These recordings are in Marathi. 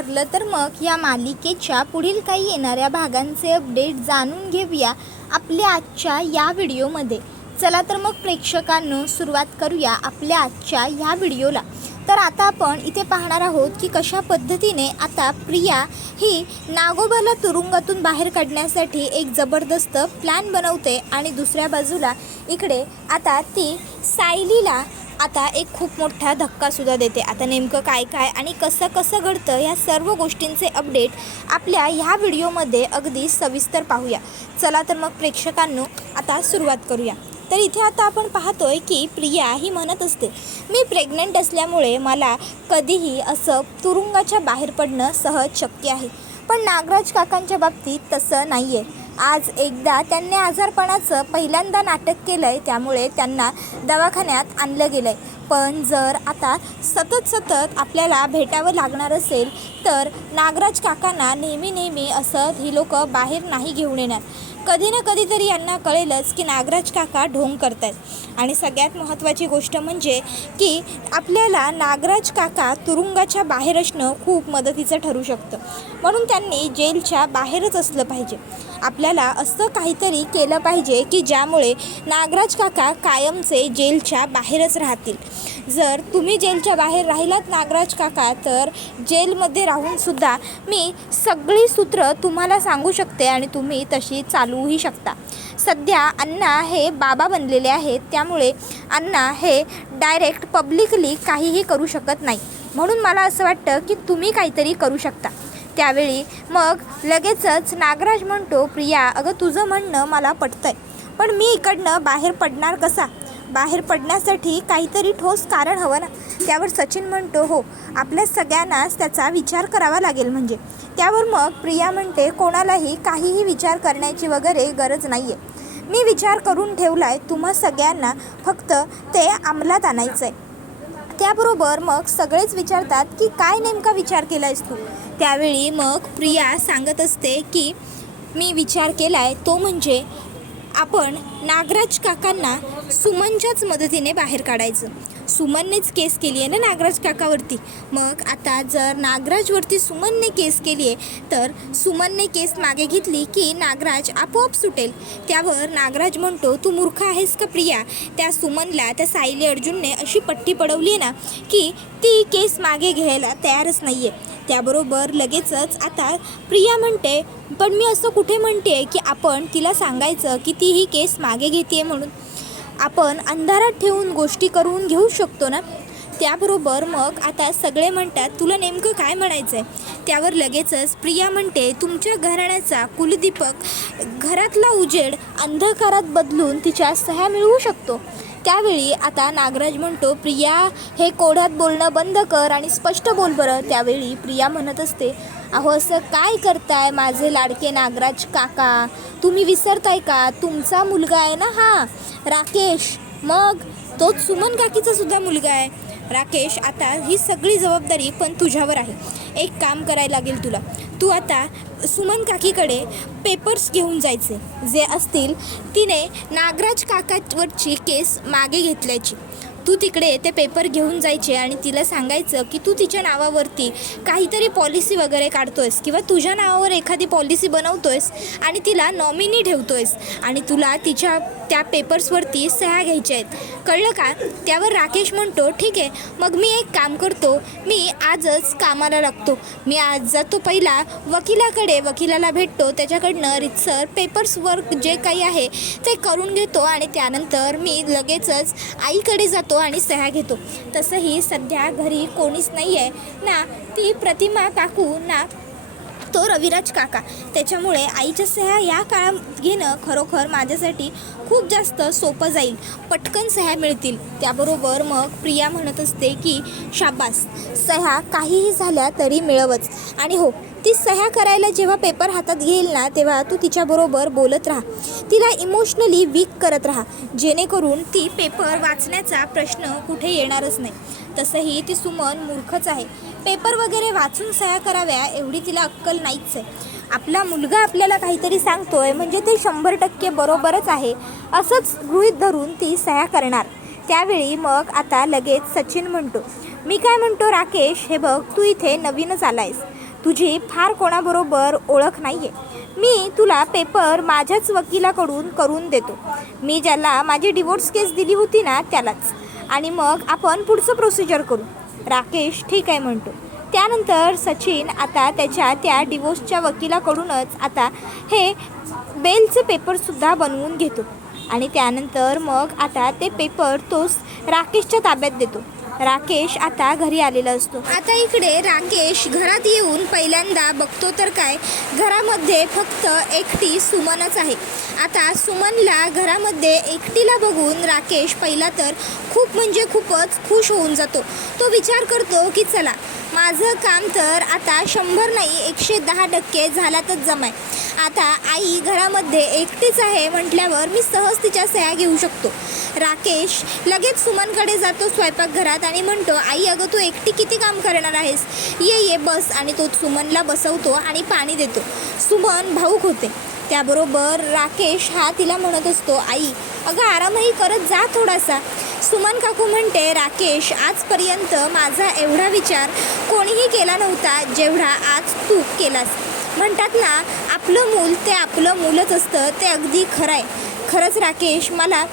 ठरलं तर मग या मालिकेच्या पुढील काही येणाऱ्या भागांचे अपडेट जाणून घेऊया आपल्या आजच्या या व्हिडिओमध्ये। चला तर मग प्रेक्षकांनो सुरुवात करूया आपल्या आजच्या या व्हिडिओला। तर आता आपण इथे पाहणार आहोत की कशा पद्धतीने आता प्रिया ही नागोबाला तुरुंगातून बाहेर काढण्यासाठी एक जबरदस्त प्लॅन बनवते आणि दुसऱ्या बाजूला इकडे आता ती सायलीला आता एक खूप मोठा धक्कासुद्धा देते। आता नेमकं काय काय आणि कसं कसं घडतं या सर्व गोष्टींचे अपडेट आपल्या ह्या व्हिडिओमध्ये अगदी सविस्तर पाहूया। चला तर मग प्रेक्षकांनो आता सुरुवात करूया। तर इथे आता आपण पाहतोय की प्रिया ही म्हणत असते, मी प्रेग्नंट असल्यामुळे मला कधीही असं तुरुंगाच्या बाहेर पडणं सहज शक्य आहे, पण नागराज काकांच्या बाबतीत तसं नाही आहे। आज एकदा त्यांनी आजारपणाचं पहिल्यांदा नाटक केलं आहे, त्यामुळे त्यांना दवाखान्यात आणलं गेलं आहे। पण जर आता सतत आपल्याला भेटावं लागणार असेल तर नागराज काकांना नेहमी असं ही लोक बाहेर नाही घेऊन येणार। कधी ना कधीतरी यांना कळेलच की नागराज काका ढोंग करतायत। आणि सगळ्यात महत्त्वाची गोष्ट म्हणजे की आपल्याला नागराज काका तुरुंगाच्या बाहेर असणं खूप मदतीचं ठरू शकतं, म्हणून त्यांनी जेलच्या बाहेरच असलं पाहिजे। आपल्याला असं काहीतरी केलं पाहिजे की ज्यामुळे नागराज काका कायमचे जेलच्या बाहेरच राहतील। जर तुम्ही जेलच्या बाहेर राहिलात नागराज काका, तर जेलमध्ये राहूनसुद्धा मी सगळी सूत्र तुम्हाला सांगू शकते आणि तुम्ही तशी चालवूही शकता। सध्या अण्णा हे बाबा बनलेले आहेत, त्यामुळे अण्णा हे डायरेक्ट पब्लिकली काहीही करू शकत नाही, म्हणून मला असं वाटतं की तुम्ही काहीतरी करू शकता। त्यावेळी मग लगेचच नागराज म्हणतो, प्रिया अगं तुझं म्हणणं मला पटतंय, पण मी इकडनं बाहेर पडणार कसा? बाहेर पडण्यासाठी काहीतरी ठोस कारण हवं ना। त्यावर सचिन म्हणतो, हो आपल्या सगळ्यांनाच त्याचा विचार करावा लागेल म्हणजे। त्यावर मग प्रिया म्हणते, कोणालाही काहीही विचार करण्याची वगैरे गरज नाही आहे, मी विचार करून ठेवला आहे, तुम्हा सगळ्यांना फक्त ते अंमलात आणायचं आहे। त्याबरोबर मग सगळेच विचारतात की काय नेमका विचार केला आहेस तू? त्यावेळी मग प्रिया सांगत असते की मी विचार केला आहे तो म्हणजे आपण नागराज काकांना सुमनच्याच मदतीने बाहेर काढायचं। सुमननेच केस केली आहे ना नागराज काकावरती, मग आता जर नागराजवरती सुमनने केस केली आहे तर सुमनने केस मागे घेतली की नागराज आपोआप सुटेल। त्यावर नागराज म्हणतो, तू मूर्ख आहेस का प्रिया? त्या सुमनला त्या सायली अर्जुनने अशी पट्टी पडवली आहे ना की ती केस मागे घ्यायला तयारच नाही आहे। त्याबरोबर लगेचच आता प्रिया म्हणते, पण मी असं कुठे म्हणते की आपण तिला सांगायचं की ती ही केस मागे घेते म्हणून? आपण अंधारात ठेवून गोष्टी करून घेऊ शकतो ना। त्याबरोबर मग आता सगळे म्हणतात, तुला नेमकं काय म्हणायचं आहे? त्यावर लगेचच प्रिया म्हणते, तुमच्या घराण्याचा कुलदीपक घरातला उजेड अंधकारात बदलून तिच्या सह्या मिळवू शकतो। त्यावेळी आता नागराज म्हणतो, प्रिया हे कोड्यात बोलणं बंद कर आणि स्पष्ट बोल बरं। त्यावेळी प्रिया म्हणत असते, अहो असं काय करताय माझे लाडके नागराज काका? तुम्ही विसरताय का तुमचा मुलगा आहे ना हा राकेश, मग तोच सुमन काकीचा सुद्धा मुलगा आहे। राकेश आता ही सगळी जबाबदारी पण तुझ्यावर आहे। एक काम करायला लागेल तुला, तू आता सुमन काकीकडे पेपर्स घेऊन जायचे जे असतील तिने नागराज काकावरची केस मागे घेतल्याची। तू तिकडे ते पेपर घेऊन जायचे आणि तिला सांगायचं की तू तिच्या नावावरती काहीतरी पॉलिसी वगैरे काढतोयस किंवा तुझ्या नावावर एखादी पॉलिसी बनवतोयस आणि तिला नॉमिनी ठेवतोयस आणि तुला तिच्या त्या पेपर्सवरती सह्या घ्यायच्या आहेत, कळलं का? त्यावर राकेश म्हणतो, ठीक आहे मग मी एक काम करतो, मी आजच कामाला लागतो। मी आज जातो पहिला वकिलाकडे, वकिलाला भेटतो, त्याच्याकडनं रितसर पेपर्सवर जे काही आहे ते करून घेतो आणि त्यानंतर मी लगेचच आईकडे जातो आणि सह्या घेतो। तसंही सध्या घरी कोणीच नाही आहे ना, ती प्रतिमा काकू ना तो रविराज काका, त्याच्यामुळे आईच्या सह्या या काळात घेणं खरोखर माझ्यासाठी खूप जास्त सोपं जाईल, पटकन सह्या मिळतील। त्याबरोबर मग प्रिया म्हणत असते की शाबास, सह्या काहीही झाल्या तरी मिळवच। आणि हो, ती सह्या करायला जेव्हा पेपर हातात घेईल ना तेव्हा तू तिच्याबरोबर बोलत राहा, तिला इमोशनली वीक करत राहा, जेणेकरून ती पेपर वाचण्याचा प्रश्न कुठे येणारच नाही। तसंही ती सुमन मूर्खच आहे, पेपर वगैरे वाचून सह्या कराव्या एवढी तिला अक्कल नाहीच आहे। आपला मुलगा आपल्याला काहीतरी सांगतोय म्हणजे ते 100% बरोबरच आहे असंच गृहीत धरून ती सह्या करणार। त्यावेळी मग आता लगेच सचिन म्हणतो, मी काय म्हणतो राकेश, हे बघ तू इथे नवीनच आलायस, तुझी फार कोणाबरोबर ओळख नाही आहे. मी तुला पेपर माझ्याच वकिलाकडून करून देतो. मी ज्याला माझी डिवोर्स केस दिली होती ना त्यालाच. आणि मग आपण पुढचं प्रोसिजर करू. राकेश ठीक आहे म्हणतो. त्यानंतर सचिन आता त्याच्या त्या डिवोर्सच्या वकिलाकडूनच आता हे बेलचे पेपरसुद्धा बनवून घेतो. आणि त्यानंतर मग आता ते पेपर तोच राकेशच्या ताब्यात देतो. राकेश आता घरी आलेला असतो. आता इकडे राकेश घरात येऊन पहिल्यांदा बघतो तर काय, घरामध्ये फक्त एकटी सुमनच आहे. आता सुमनला घरामध्ये एकटीला बघून राकेश पहिला तर खूप म्हणजे खूपच खुश होऊन जातो. तो विचार करतो की चला माझं काम तर आता 100 नाही 110% झाल्यातच जमाय. आता आई घरामध्ये एकटीच आहे म्हटल्यावर मी सहज तिच्या सह्या घेऊ शकतो. राकेश लगेच सुमनकडे जातो स्वयंपाकघरात आणि म्हणतो, आई अगं तू एकटी किती काम करणार आहेस, ये बस. आणि तो सुमनला बसवतो आणि पाणी देतो. सुमन भाऊक होते. त्याबरोबर राकेश हा तिला म्हणत असतो, आई अगं आरामही करत जा थोडासा. सुमन काकू म्हणते, राकेश आजपर्यंत माझा एवढा विचार कोणीही केला नव्हता जेवढा आज तू केलास. म्हणतात ना आपलं मूल ते आपलं मूलच असतं, ते अगदी खरं आहे. खरंच राकेश मला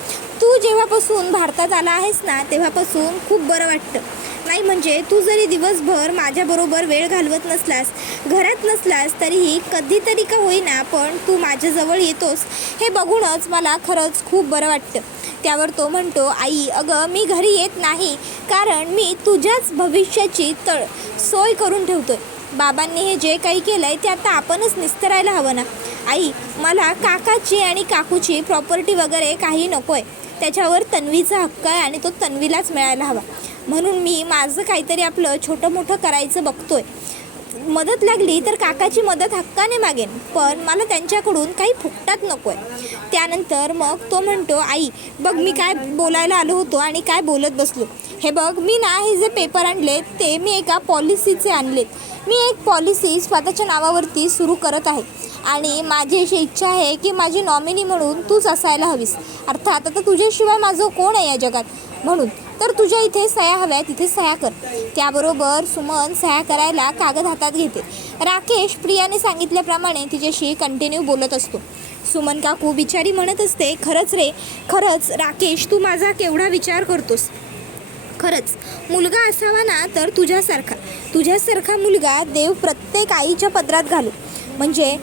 तू जेव्हापासून भारतात आला आहेस ना तेव्हापासून खूप बरं वाटतं. नाही म्हणजे तू जरी दिवसभर माझ्याबरोबर वेळ घालवत नसलास, घरात नसलास तरीही कधीतरी का होईना पण तू माझ्याजवळ येतोस हे बघूनच मला खरंच खूप बरं वाटतं. त्यावर तो म्हणतो, आई अगं मी घरी येत नाही कारण मी तुझ्याच भविष्याची सोय करून ठेवतोय. बाबांनी हे जे काही केलं आहे ते आता आपणच निस्तरायला हवं ना. आई मला काकाची आणि काकूची प्रॉपर्टी वगैरे काही नको आहे. त्याच्यावर तन्वीचा हक्क आहे आणि तो तन्वीलाच मिळायला हवा. म्हणून मी माझं काहीतरी आपलं छोटं मोठं करायचं बघतोय. मदत लागली तर काकाची मदत हक्काने मागेन, पण मला त्यांच्याकडून काही फुकटात नको आहे. त्यानंतर मग तो म्हणतो, आई बघ मी काय बोलायला आलो होतो आणि काय बोलत बसलो. हे बघ मी ना हे जे पेपर आणले ते मी एका पॉलिसीचे आणलेत. मी एक पॉलिसी स्वतःच्या नावावरती सुरू करत आहे आणि माझी अशी इच्छा आहे की माझी नॉमिनी म्हणून तूच असायला हवीस. अर्थात आता तुझ्याशिवाय माझं कोण आहे या जगात, म्हणून तर तुझ्या इथे सह्या हव्या तिथे सह्या कर. त्याबरोबर सुमन सह्या करायला कागद हातात घेते. राकेश प्रियाने सांगितल्याप्रमाणे तिच्याशी कंटिन्यू बोलत असतो. सुमन काकू बिचारी म्हणत असते, खरंच रे खरंच राकेश तू माझा केवढा विचार करतोस. खरंच मुलगा असावा ना तर तुझ्यासारखा मुलगा देव प्रत्येक आईच्या पदरात घालू. म्हणजे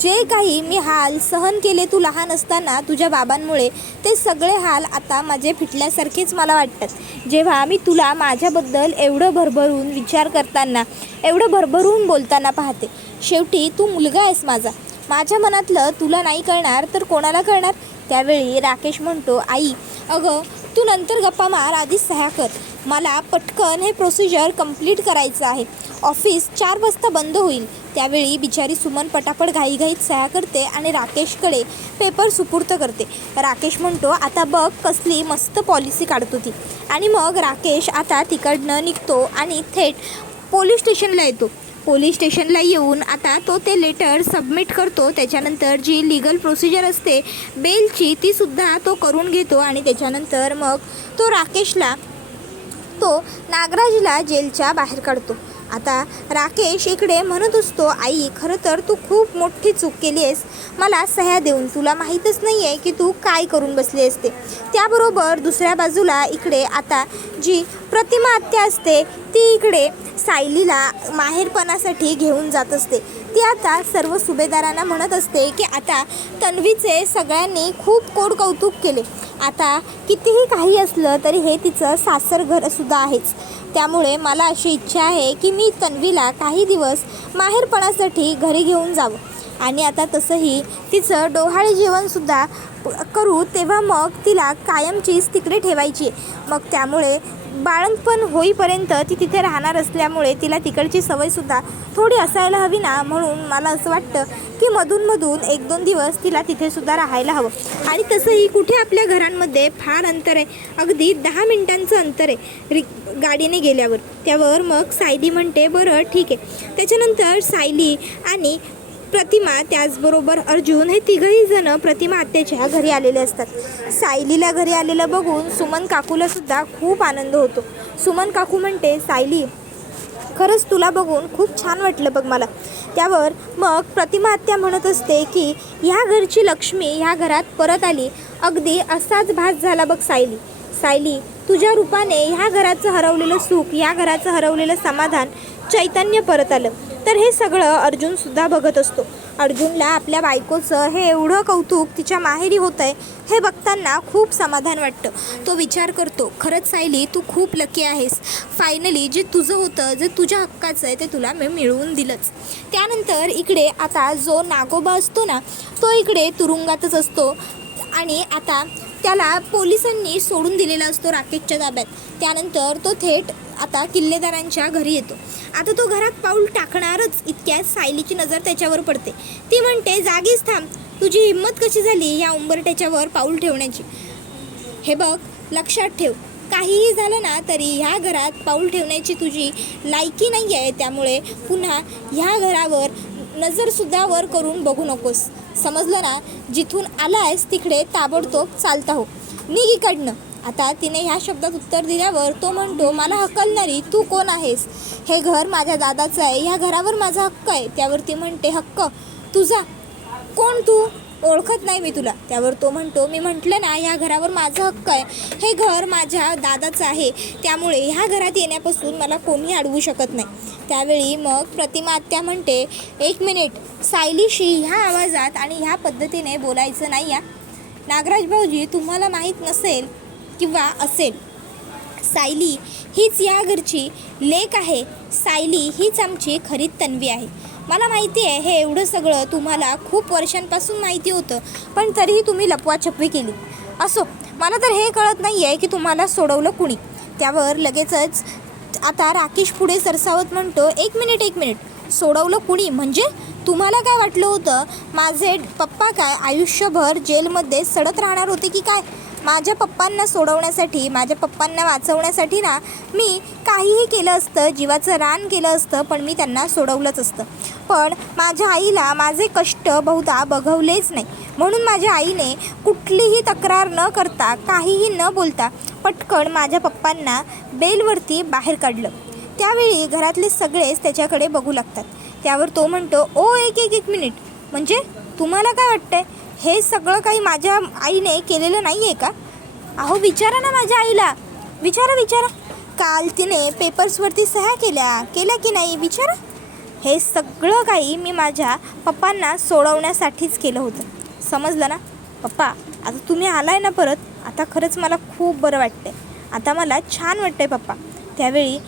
जे काही मी हाल सहन केले तू लहान असताना तुझ्या बाबांमुळे, ते सगळे हाल आता माझे फिटल्यासारखेच मला वाटतात. जेव्हा मी तुला माझ्याबद्दल एवढं भरभरून विचार करताना, एवढं भरभरून बोलताना पाहते. शेवटी तू मुलगा आहेस माझा. माझ्या मनातलं तुला नाही कळणार तर कोणाला कळणार. त्यावेळी राकेश म्हणतो, आई अगं तू नंतर गप्पा मार, आधी सह्या कर. मला पटकन हे प्रोसिजर कंप्लीट करायचं आहे. ऑफिस 4 वाजता बंद होईल. त्यावेळी बिचारी सुमन पटापट घाईघाईत सह्या करते आणि राकेशकडे पेपर सुपूर्त करते. राकेश म्हणतो, आता बघ कसली मस्त पॉलिसी काढतो ती. आणि मग राकेश आता तिकडनं निघतो आणि थेट पोलीस स्टेशनला येतो. पोलीस स्टेशनला येऊन आता तो ते लेटर सबमिट करतो. त्याच्यानंतर जी लीगल प्रोसिजर असते बेलची तीसुद्धा तो करून घेतो. आणि त्याच्यानंतर मग तो राकेशला तो नागराजला जेलच्या बाहेर काढतो. आता राकेश इकडे म्हणत असतो, आई खरं तर तू खूप मोठी चूक केली आहेस मला सह्या देऊन. तुला माहीतच नाही आहे की तू काय करून बसली असते. त्याबरोबर दुसऱ्या बाजूला इकडे आता जी प्रतिमा आत्या असते ती इकडे सायलीला माहेरपणासाठी घेऊन जात असते. ती आता सर्व सुभेदारांना म्हणत असते की आता तन्वीचे सगळ्यांनी खूप कौतुक केले. आता कितीही काही असलं तरी हे तिचं सासर घरसुद्धा आहेच. त्यामुळे मला अशी इच्छा आहे की मी तन्वीला काही दिवस माहेरपणासाठी घरी घेऊन जावं. आणि आता तसंही तिचं डोहाळे जेवणसुद्धा करू, तेव्हा मग तिला कायमचीच तिकडे ठेवायची. मग त्यामुळे बाळंतपण होईपर्यंत ती तिथे राहणार असल्यामुळे तिला तिकडची सवयसुद्धा थोडी असायला हवी ना. म्हणून मला असं वाटतं की मधून 1-2 दिवस तिला तिथेसुद्धा राहायला हवं. आणि तसंही कुठे आपल्या घरांमध्ये फार अंतर आहे, अगदी 10 मिनिटांचं अंतर आहे गाडीने गेल्यावर. त्यावर मग सायली म्हणते, बरं ठीक आहे. त्याच्यानंतर सायली आणि प्रतिमा त्याचबरोबर अर्जुन हे तिघही जण प्रतिमा आत्याच्या घरी आलेले असतात. सायलीला घरी आलेलं बघून सुमन काकूलासुद्धा खूप आनंद होतो. सुमन काकू म्हणते, सायली खरंच तुला बघून खूप छान वाटलं बघ मला. त्यावर मग प्रतिमा आत्या म्हणत असते की ह्या घरची लक्ष्मी ह्या घरात परत आली. अगदी असाच भास झाला बघ सायली. सायली, तुझ्या रूपाने ह्या घराचं हरवलेलं सुख, ह्या घराचं हरवलेलं समाधान, चैतन्य परत आलं. तर हे सगळं अर्जुनसुद्धा बघत असतो. अर्जुनला आपल्या बायकोचं हे एवढं कौतुक तिच्या माहेरी होतं आहे हे बघताना खूप समाधान वाटतं. तो विचार करतो, खरंच सायली तू खूप लकी आहेस. फायनली जे तुझं होतं, जे तुझ्या हक्काचं आहे ते तुला मी मिळवून दिलंच. त्यानंतर इकडे आता जो नागोबा असतो ना, तो इकडे तुरुंगातच असतो आणि आता त्याला पोलिसांनी सोडून दिलेला असतो राकेशच्या ताब्यात. त्यानंतर तो थेट आता किल्लेदारांच्या घरी येतो. आता तो घरात पाऊल टाकणारच इतक्यात सायलीची नजर त्याच्यावर पडते. ती म्हणते, जागीच थांब, तुझी हिंमत कशी झाली या उंबरठ्याच्यावर पाऊल ठेवण्याची? हे बघ, लक्षात ठेव, काहीही झालं ना तरी ह्या घरात पाऊल ठेवण्याची तुझी लायकी नाही आहे. त्यामुळे पुन्हा ह्या घरावर नजरसुद्धा वर करून बघू नकोस, समजलं ना? जिथून आलायस तिकडे ताबडतोब चालता हो, निघ इकडनं. आता तिने ह्या शब्दात उत्तर दिल्यावर तो म्हणतो, मला हकलणारी तू कोण आहेस? हे घर माझ्या दादाचं आहे, ह्या घरावर माझा हक्क आहे. त्यावर ती म्हणते, हक्क तुझा? कोण तू? ओळखत नाही मी तुला. त्यावर तो म्हणतो, मी म्हटलं ना ह्या घरावर माझा हक्क आहे, हे घर माझ्या दादाचं आहे, त्यामुळे ह्या घरात येण्यापासून मला कोणी अडवू शकत नाही. त्यावेळी मग प्रतिमा आत्या म्हणते, एक मिनिट, सायलीशी ह्या आवाजात आणि ह्या पद्धतीने बोलायचं नाही या. नागराज भाऊजी, तुम्हाला माहीत नसेल किंवा असेल, सायली हीच या घरची लेक आहे. सायली हीच आमची खरी तन्वी आहे. मला माहिती आहे हे एवढं सगळं तुम्हाला खूप वर्षांपासून माहिती होतं, पण तरीही तुम्ही लपवाछपवी केली. असो, मला तर हे कळत नाही आहे की तुम्हाला सोडवलं कुणी. त्यावर लगेचच आता राकेश पुढे सरसावत म्हणतो, एक मिनिट, सोडवलं कुणी म्हणजे? तुम्हाला काय वाटलं होतं माझे पप्पा काय आयुष्यभर जेलमध्ये सडत राहणार होते की काय? माझ्या पप्पांना सोडवण्यासाठी, माझ्या पप्पांना वाचवण्यासाठी ना मी काहीही केलं असतं, जीवाचं रान केलं असतं, पण मी त्यांना सोडवलंच असतं. पण माझ्या आईला माझे कष्ट बहुधा बघवलेच नाही, म्हणून माझ्या आईने कुठलीही तक्रार न करता, काहीही न बोलता पटकन माझ्या पप्पांना बेलवरती बाहेर काढलं. त्यावेळी घरातले सगळेच त्याच्याकडे बघू लागतात. त्यावर तो म्हणतो, ओ एक मिनिट, म्हणजे तुम्हाला काय वाटतंय हे सगळं काही माझ्या आईने केलेलं नाही आहे का? अहो विचारा ना माझ्या आईला, विचारा. काल तिने पेपर्सवरती सह्या केल्या की नाही विचारा. हे सगळं काही मी माझ्या पप्पांना सोडवण्यासाठीच केलं होतं, समजलं ना? पप्पा, आता तुम्ही आलाय ना परत, आता खरंच मला खूप बरं वाटतंय, आता मला छान वाटतंय पप्पा. त्यावेळी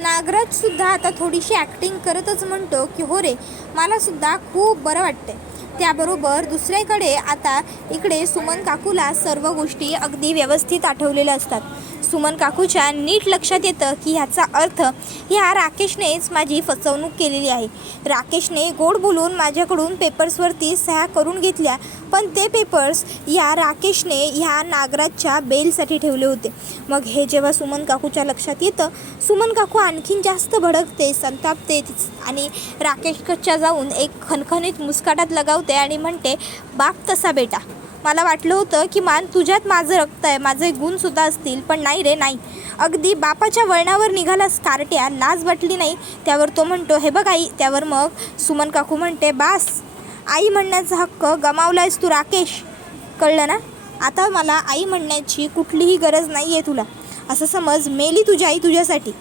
नागराजसुद्धा आता थोडीशी ॲक्टिंग करतच म्हणतो की हो रे, मलासुद्धा खूप बरं वाटतंय. त्याबरोबर दुसऱ्याकडे आता इकडे सुमन काकूला सर्व गोष्टी अगदी व्यवस्थित आठवलेल्या असतात. सुमन काकूच्या नीट लक्षात येतं की ह्याचा अर्थ ह्या राकेशनेच माझी फसवणूक केलेली आहे. राकेशने गोड बोलून माझ्याकडून पेपर्सवरती सह्या करून घेतल्या, पण ते पेपर्स या राकेशने ह्या नागराजच्या बेलसाठी ठेवले होते. मग हे जेव्हा सुमन काकूच्या लक्षात येतं, सुमन काकू आणखीन जास्त भडकते, संतापते आणि राकेशच्या जाऊन एक खणखणीत मुस्काटात लगावते आणि म्हणते, बाप तसा बेटा, मला वाटलं होतं की मान तुझ्यात माझं रक्त आहे, माझे गुणसुद्धा असतील, पण नाही रे नाही, अगदी बापाच्या वळणावर निघालास कार्ट्या, लाज वाटली नाही. त्यावर तो म्हणतो, हे बघ आई. त्यावर मग सुमन काकू म्हणते, बास, आई म्हणण्याचा हक्क गमावलायस तू राकेश, कळलं ना? आता मला आई म्हणण्याची कुठलीही गरज नाही आहे तुला. असं समज मेली तुझी आई तुझ्यासाठी.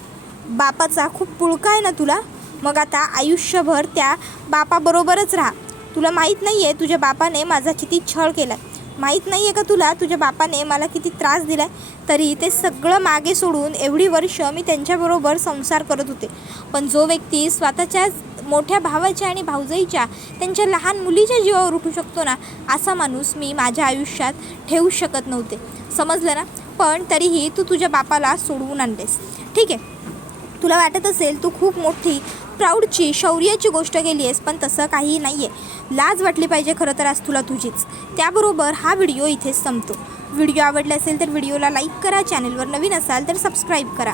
बापाचा खूप पुळका आहे ना तुला, मग आता आयुष्यभर त्या बापाबरोबरच राहा. तुला माहीत नाही आहे तुझ्या बापाने माझा किती छळ केला, माहीत नाही आहे का तुला तुझ्या बापाने मला किती त्रास दिला? तरी ते सगळं मागे सोडून एवढी वर्ष मी त्यांच्याबरोबर संसार करत होते. पण जो व्यक्ती स्वतःच्याच मोठ्या भावाच्या आणि भाऊजाईच्या, त्यांच्या लहान मुलीच्या जीवावर उठू शकतो ना, असा माणूस मी माझ्या आयुष्यात ठेवू शकत नव्हते, समजलं ना? पण तरीही तू तुझ्या बापाला सोडवून आणलेस. ठीक आहे, तुला वाटत असेल तू खूप मोठी प्राऊडची, शौर्याची गोष्ट केली आहेस, पण तसं काही नाही आहे. लाज वाटली पाहिजे खरं तर आज तुला तुझीच. त्याबरोबर हा व्हिडिओ इथेच संपतो. व्हिडिओ आवडला असेल तर व्हिडिओला लाईक करा, चॅनलवर नवीन असाल तर सबस्क्राईब करा.